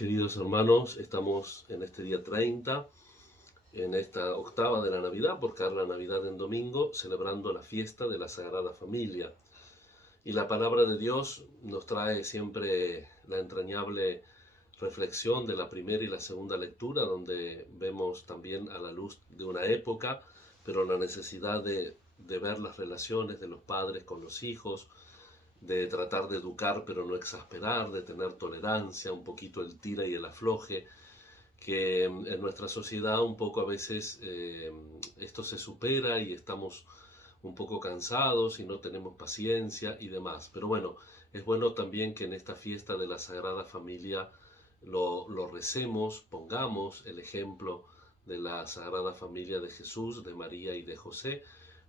Queridos hermanos, estamos en este día 30, en esta octava de la Navidad, por caer la Navidad en domingo, celebrando la fiesta de la Sagrada Familia. Y la palabra de Dios nos trae siempre la entrañable reflexión de la primera y la segunda lectura, donde vemos también a la luz de una época, pero la necesidad de ver las relaciones de los padres con los hijos, de tratar de educar pero no exasperar, de tener tolerancia, un poquito el tira y el afloje, que en nuestra sociedad un poco a veces esto se supera y estamos un poco cansados y no tenemos paciencia y demás. Pero bueno, es bueno también que en esta fiesta de la Sagrada Familia lo recemos, pongamos el ejemplo de la Sagrada Familia de Jesús, de María y de José,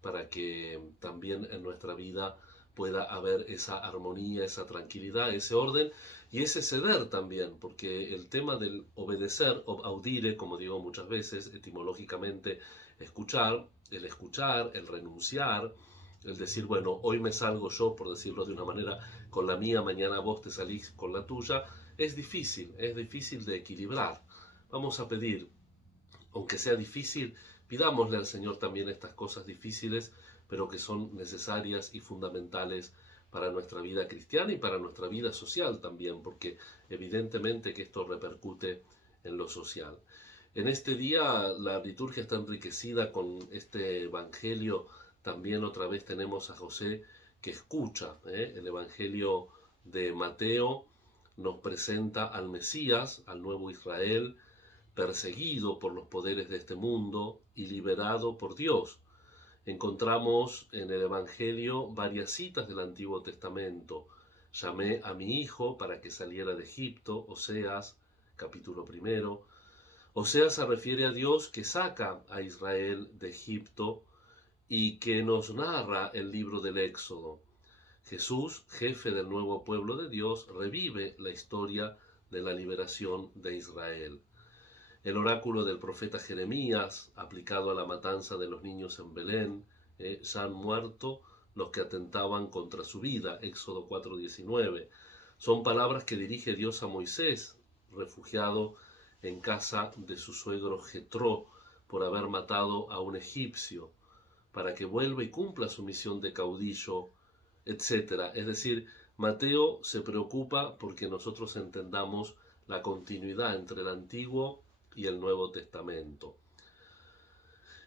para que también en nuestra vida pueda haber esa armonía, esa tranquilidad, ese orden y ese ceder también, porque el tema del obedecer, audire, como digo muchas veces, etimológicamente escuchar, el renunciar, el decir, bueno, hoy me salgo yo, por decirlo de una manera, con la mía, mañana vos te salís con la tuya, es difícil de equilibrar. Vamos a pedir, aunque sea difícil, pidámosle al Señor también estas cosas difíciles, pero que son necesarias y fundamentales para nuestra vida cristiana y para nuestra vida social también, porque evidentemente que esto repercute en lo social. En este día la liturgia está enriquecida con este evangelio. También otra vez tenemos a José que escucha. El evangelio de Mateo nos presenta al Mesías, al nuevo Israel, perseguido por los poderes de este mundo y liberado por Dios. Encontramos en el Evangelio varias citas del Antiguo Testamento. Llamé a mi hijo para que saliera de Egipto, Oseas, capítulo primero. Oseas se refiere a Dios que saca a Israel de Egipto y que nos narra el libro del Éxodo. Jesús, jefe del nuevo pueblo de Dios, revive la historia de la liberación de Israel. El oráculo del profeta Jeremías, aplicado a la matanza de los niños en Belén, ya han muerto los que atentaban contra su vida, Éxodo 4:19. Son palabras que dirige Dios a Moisés, refugiado en casa de su suegro Jetró por haber matado a un egipcio, para que vuelva y cumpla su misión de caudillo, etc. Es decir, Mateo se preocupa porque nosotros entendamos la continuidad entre el Antiguo y el Nuevo Testamento.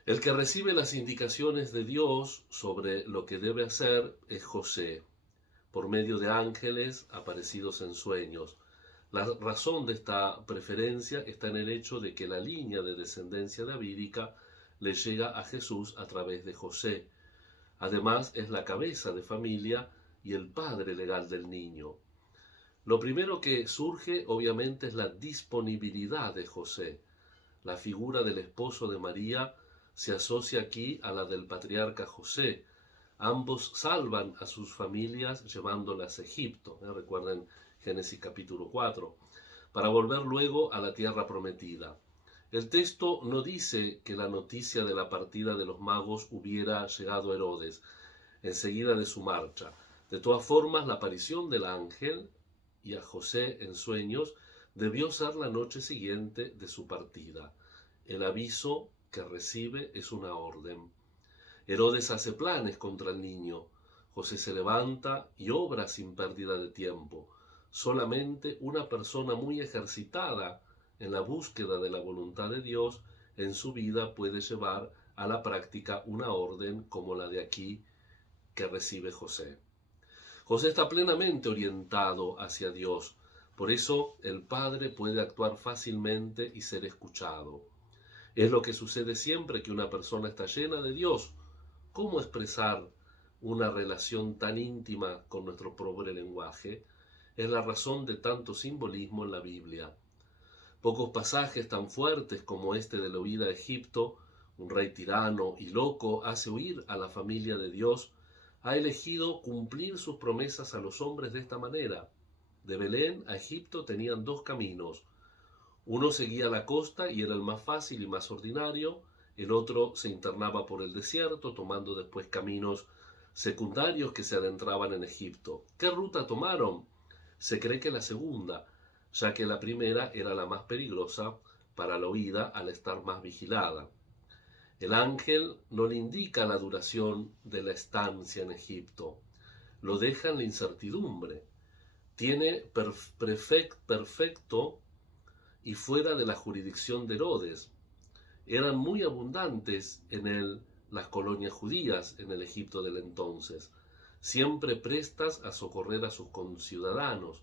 El que recibe las indicaciones de Dios sobre lo que debe hacer es José, por medio de ángeles aparecidos en sueños. La razón de esta preferencia está en el hecho de que la línea de descendencia davídica le llega a Jesús a través de José. Además, es la cabeza de familia y el padre legal del niño. Lo primero que surge, obviamente, es la disponibilidad de José. La figura del esposo de María se asocia aquí a la del patriarca José. Ambos salvan a sus familias llevándolas a Egipto, recuerden Génesis capítulo 4, para volver luego a la tierra prometida. El texto no dice que la noticia de la partida de los magos hubiera llegado a Herodes enseguida de su marcha. De todas formas, la aparición del ángel y a José en sueños debió ser la noche siguiente de su partida. El aviso que recibe es una orden. Herodes hace planes contra el niño. José se levanta y obra sin pérdida de tiempo. Solamente una persona muy ejercitada en la búsqueda de la voluntad de Dios en su vida puede llevar a la práctica una orden como la de aquí que recibe José. José está plenamente orientado hacia Dios, por eso el Padre puede actuar fácilmente y ser escuchado. Es lo que sucede siempre que una persona está llena de Dios. ¿Cómo expresar una relación tan íntima con nuestro pobre lenguaje? Es la razón de tanto simbolismo en la Biblia. Pocos pasajes tan fuertes como este de la huida a Egipto, un rey tirano y loco hace huir a la familia de Dios, ha elegido cumplir sus promesas a los hombres de esta manera. De Belén a Egipto tenían dos caminos. Uno seguía la costa y era el más fácil y más ordinario, el otro se internaba por el desierto, tomando después caminos secundarios que se adentraban en Egipto. ¿Qué ruta tomaron? Se cree que la segunda. ya que la primera era la más peligrosa para la huida al estar más vigilada. El ángel no le indica la duración de la estancia en Egipto, lo deja en la incertidumbre. Tiene perfecto y fuera de la jurisdicción de Herodes. Eran muy abundantes en él las colonias judías en el Egipto del entonces, siempre prestas a socorrer a sus conciudadanos.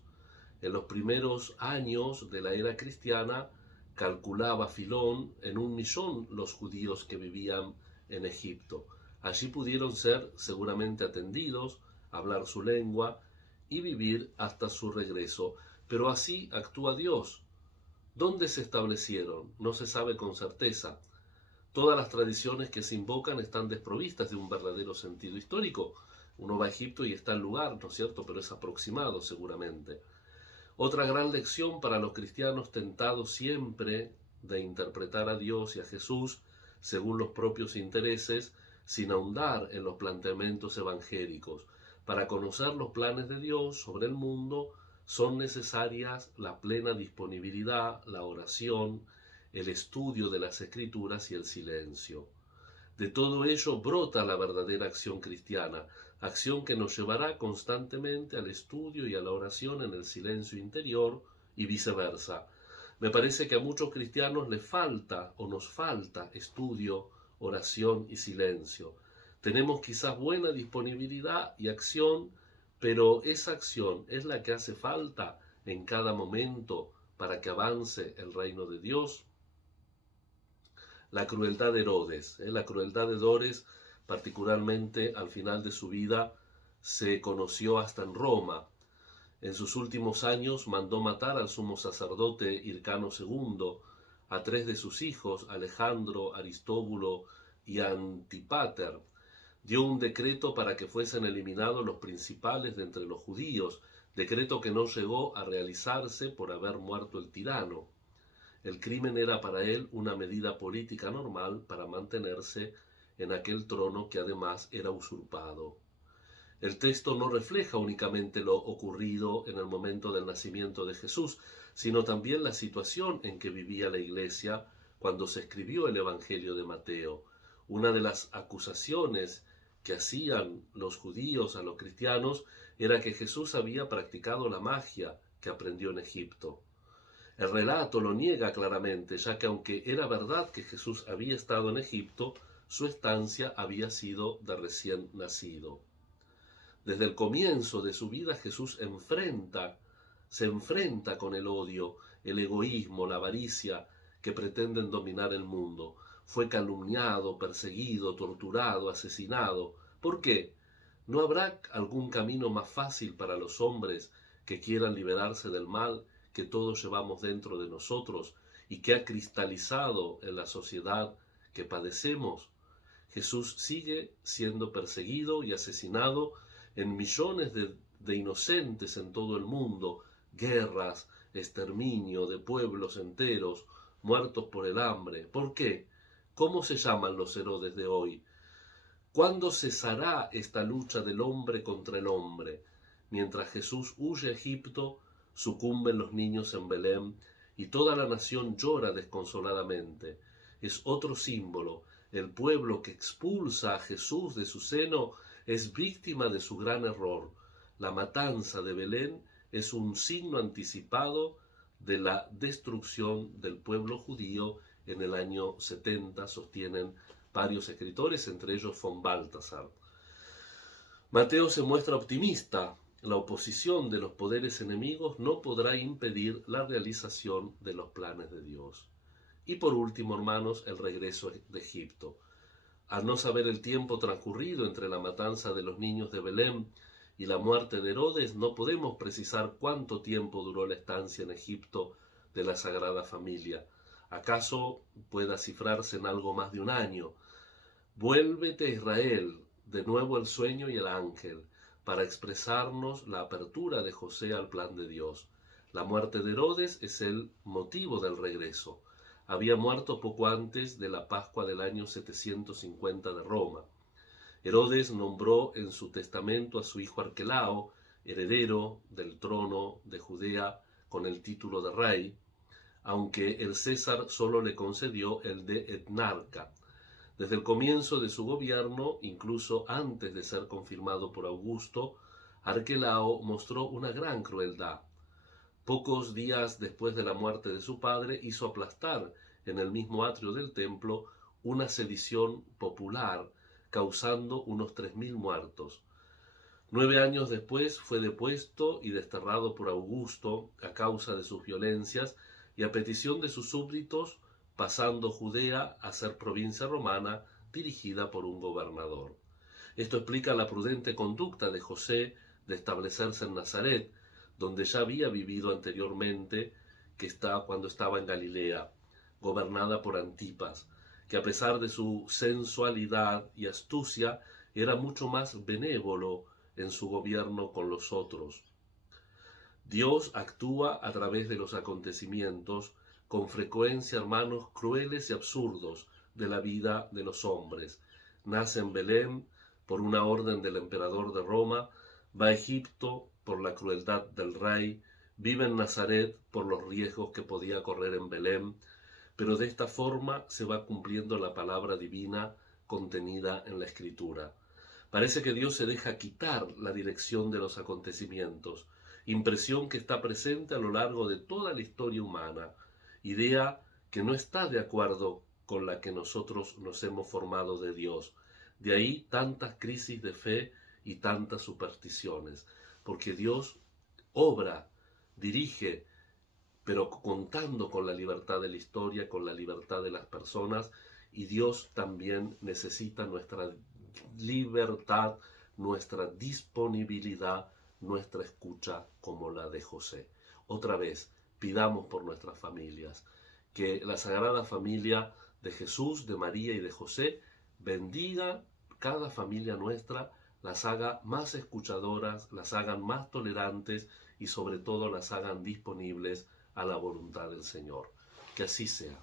En los primeros años de la era cristiana, calculaba Filón en 1.000.000 los judíos que vivían en Egipto. Allí pudieron ser seguramente atendidos, hablar su lengua y vivir hasta su regreso. Pero así actúa Dios. ¿Dónde se establecieron? No se sabe con certeza. Todas las tradiciones que se invocan están desprovistas de un verdadero sentido histórico. Uno va a Egipto y está el lugar, ¿no es cierto? Pero es aproximado seguramente. Otra gran lección para los cristianos tentados siempre de interpretar a Dios y a Jesús según los propios intereses, sin ahondar en los planteamientos evangélicos. Para conocer los planes de Dios sobre el mundo son necesarias la plena disponibilidad, la oración, el estudio de las Escrituras y el silencio. De todo ello brota la verdadera acción cristiana, acción que nos llevará constantemente al estudio y a la oración en el silencio interior y viceversa. Me parece que a muchos cristianos les falta o nos falta estudio, oración y silencio. Tenemos quizás buena disponibilidad y acción, pero esa acción es la que hace falta en cada momento para que avance el reino de Dios. La crueldad de Herodes, la crueldad de Herodes, particularmente al final de su vida, se conoció hasta en Roma. En sus últimos años mandó matar al sumo sacerdote Hircano II, a 3 de sus hijos, Alejandro, Aristóbulo y Antipater. Dio un decreto para que fuesen eliminados los principales de entre los judíos, decreto que no llegó a realizarse por haber muerto el tirano. El crimen era para él una medida política normal para mantenerse en aquel trono que además era usurpado. El texto no refleja únicamente lo ocurrido en el momento del nacimiento de Jesús, sino también la situación en que vivía la Iglesia cuando se escribió el Evangelio de Mateo. Una de las acusaciones que hacían los judíos a los cristianos era que Jesús había practicado la magia que aprendió en Egipto. El relato lo niega claramente, ya que aunque era verdad que Jesús había estado en Egipto, su estancia había sido de recién nacido. Desde el comienzo de su vida Jesús se enfrenta con el odio, el egoísmo, la avaricia que pretenden dominar el mundo. Fue calumniado, perseguido, torturado, asesinado. ¿Por qué? ¿No habrá algún camino más fácil para los hombres que quieran liberarse del mal que todos llevamos dentro de nosotros y que ha cristalizado en la sociedad que padecemos? Jesús sigue siendo perseguido y asesinado en millones de inocentes en todo el mundo, guerras, exterminio de pueblos enteros, muertos por el hambre. ¿Por qué? ¿Cómo se llaman los Herodes de hoy? ¿Cuándo cesará esta lucha del hombre contra el hombre? Mientras Jesús huye a Egipto, sucumben los niños en Belén y toda la nación llora desconsoladamente. Es otro símbolo. El pueblo que expulsa a Jesús de su seno es víctima de su gran error. La matanza de Belén es un signo anticipado de la destrucción del pueblo judío en el año 70, sostienen varios escritores, entre ellos von Balthasar. Mateo se muestra optimista. La oposición de los poderes enemigos no podrá impedir la realización de los planes de Dios. Y por último, hermanos, el regreso de Egipto. Al no saber el tiempo transcurrido entre la matanza de los niños de Belén y la muerte de Herodes, no podemos precisar cuánto tiempo duró la estancia en Egipto de la Sagrada Familia. ¿Acaso pueda cifrarse en algo más de un año? Vuélvete a Israel, de nuevo el sueño y el ángel, para expresarnos la apertura de José al plan de Dios. La muerte de Herodes es el motivo del regreso. Había muerto poco antes de la Pascua del año 750 de Roma. Herodes nombró en su testamento a su hijo Arquelao, heredero del trono de Judea, con el título de rey, aunque el César solo le concedió el de etnarca. Desde el comienzo de su gobierno, incluso antes de ser confirmado por Augusto, Arquelao mostró una gran crueldad. Pocos días después de la muerte de su padre, hizo aplastar en el mismo atrio del templo una sedición popular, causando unos 3.000 muertos. 9 años después fue depuesto y desterrado por Augusto a causa de sus violencias y a petición de sus súbditos, pasando Judea a ser provincia romana dirigida por un gobernador. Esto explica la prudente conducta de José de establecerse en Nazaret, donde ya había vivido anteriormente, cuando estaba en Galilea, gobernada por Antipas, que a pesar de su sensualidad y astucia, era mucho más benévolo en su gobierno con los otros. Dios actúa a través de los acontecimientos, con frecuencia, hermanos, crueles y absurdos de la vida de los hombres. Nace en Belén por una orden del emperador de Roma, va a Egipto por la crueldad del rey, vive en Nazaret por los riesgos que podía correr en Belén, pero de esta forma se va cumpliendo la palabra divina contenida en la Escritura. Parece que Dios se deja quitar la dirección de los acontecimientos, impresión que está presente a lo largo de toda la historia humana, idea que no está de acuerdo con la que nosotros nos hemos formado de Dios. De ahí tantas crisis de fe y tantas supersticiones, porque Dios obra, dirige, pero contando con la libertad de la historia, con la libertad de las personas, y Dios también necesita nuestra libertad, nuestra disponibilidad, nuestra escucha como la de José. Otra vez, pidamos por nuestras familias, que la Sagrada Familia de Jesús, de María y de José bendiga cada familia nuestra, las haga más escuchadoras, las hagan más tolerantes y sobre todo las hagan disponibles a la voluntad del Señor. Que así sea.